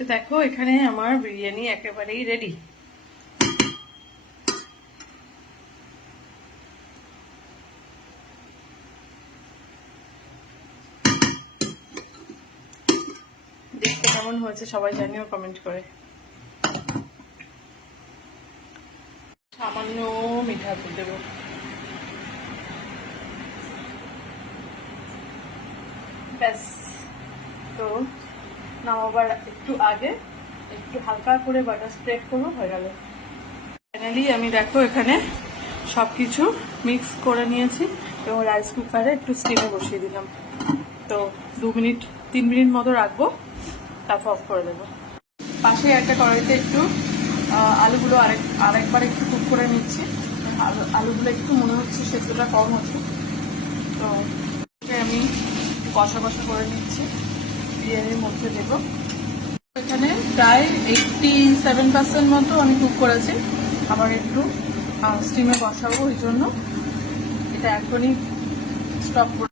তো দেখো এখানে আমার বিরিয়ানি একেবারেই রেডি। দেখতে কেমন হয়েছে সবাই জানিও কমেন্ট করে। সামান্য মিঠা দিয়ে দেবো। ব্যাস, তো নামাবার একটু আগে একটু হালকা করে বাটার স্প্রেড করবো, হয়ে গেল। ফাইনালি আমি দেখো এখানে সবকিছু মিক্স করে নিয়েছি এবং রাইস কুকারে একটু স্টিমে বসিয়ে দিলাম। তো 2-3 মিনিট মতো রাখবো, তারপর অফ করে দেবো। পাশে একটা কড়াইতে একটু আলুগুলো আরেকবার একটু কুক করে নিচ্ছি। আলুগুলো একটু মনে হচ্ছে সেদ্ধটা কম হচ্ছে, তো আমি কষা কষা করে নিচ্ছি, বিরিয়ানির মধ্যে দেবো। এখানে প্রায় 87% মতো আমি কুক করেছি, আবার একটু স্টিমে বসাবো, ওই জন্য এটা এখনই স্টপ করে